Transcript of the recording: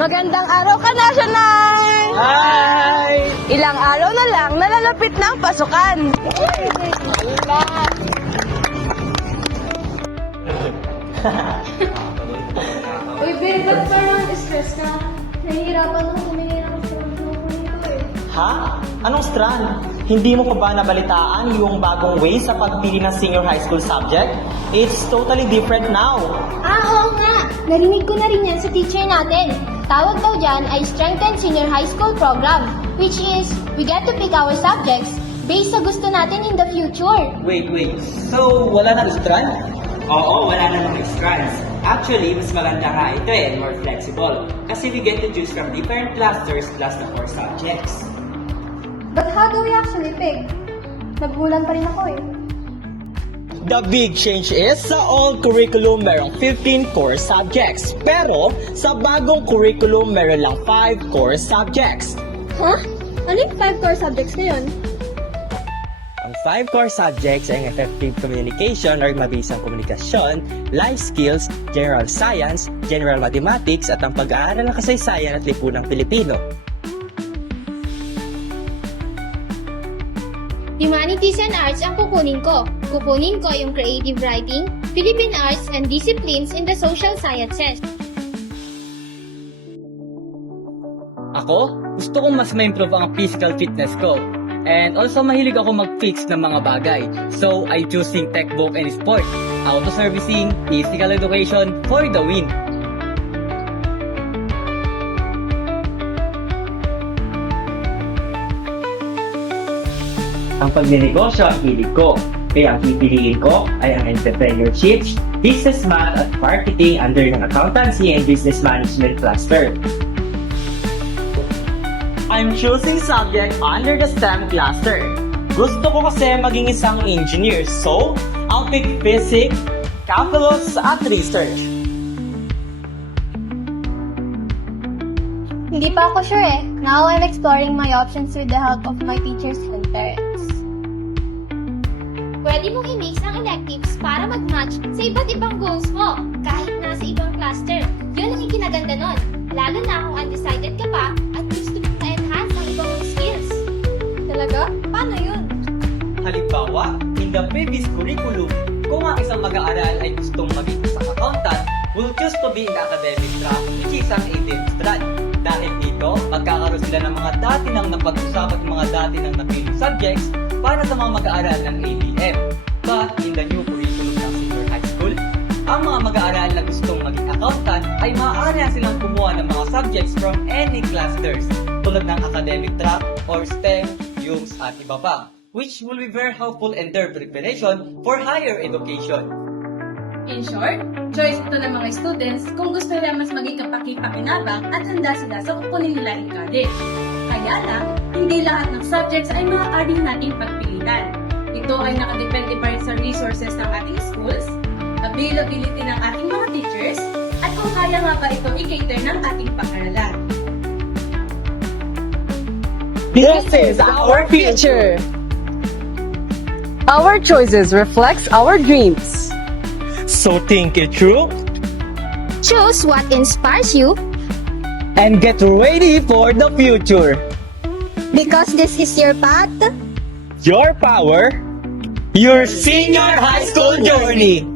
Magandang araw ka, National! Hi! Ilang araw na lang, nalalapit na ang pasukan. Uy, Ben, ba't parang stress ka? Nahihirapan ako humingi ng tulong nito eh. Ha? Anong strand? Hindi mo pa ba nabalitaan yung bagong way sa pagpili ng senior high school subject? It's totally different now. Oo nga! Narinig ko na rin yan sa teacher natin. Tawag daw dyan ay Strengthened Senior High School Program, which is, we get to pick our subjects based sa gusto natin in the future. Wait. So, wala na strand? Oo, wala na mga strands. Actually, mas maganda nga ito and more flexible. Kasi we get to choose from different clusters plus the 4 subjects. But how do we actually pick? Nagbulan pa rin ako eh. The big change is sa old curriculum merong 15 core subjects. Pero sa bagong curriculum meron lang 5 core subjects. Huh? Ano yung 5 core subjects ngayon? Ang 5 core subjects ay ang effective communication or mabisang komunikasyon, life skills, general science, general mathematics at ang pag-aaral ng kasaysayan at lipunang Pilipino. Humanities and Arts ang kukunin ko. Kukunin ko yung Creative Writing, Philippine Arts, and Disciplines in the Social Sciences. Ako, gusto kong mas ma-improve ang physical fitness ko. And also, mahilig ako mag-fix ng mga bagay. So, I choosing tech book and sport, auto servicing, physical education for the win. Ang pagnenegosyo ang hilig ko. Kaya ang pipiliin ko ay ang entrepreneurship, business math at marketing under ng accountancy and business management cluster. I'm choosing subject under the STEM cluster. Gusto ko kasi maging isang engineer, so I'll pick physics, calculus at research. Hindi pa ako sure eh. Now I'm exploring my options with the help of my teachers and parents. Pwede mong i-mix ang electives para mag-match sa iba't ibang goals mo, kahit nasa ibang cluster. Yun ang ikinaganda nun. Lalo na kung undecided ka pa at gusto mong ma-enhance ang ibang mong skills. Talaga? Paano yun? Halimbawa, in the previous curriculum, kung ang isang mag-aaral ay gustong maging isang accountant, will choose to be in the academic track, which is ang 18th strand. Dahil dito, magkakaroon sila ng mga dati nang napag-usap at mga dati nang napiling subjects para sa mga mag-aaral ng ABM. But in the new curriculum ng senior high school, ang mga mag-aaral na gustong maging accountant ay maaari na silang kumuha ng mga subjects from any clusters tulad ng academic track or STEM, UMS at iba pa, which will be very helpful in their preparation for higher education. In short, choice ito ng mga students kung gusto nila mas maging kapaki-pakinabang at handa sila sa kukunin nila in college. Kaya lang, hindi lahat ng subjects ay maaari nating pagpilitan. Ito ay nakadepende pa rin sa resources ng ating schools, availability ng ating mga teachers, at kung kaya nga ba ito i-cater ng ating pag-aralan. This is our future. Our choices reflects our dreams. So think it through Choose what inspires you and get ready for the future. because this is your path. Your power, your senior high school journey.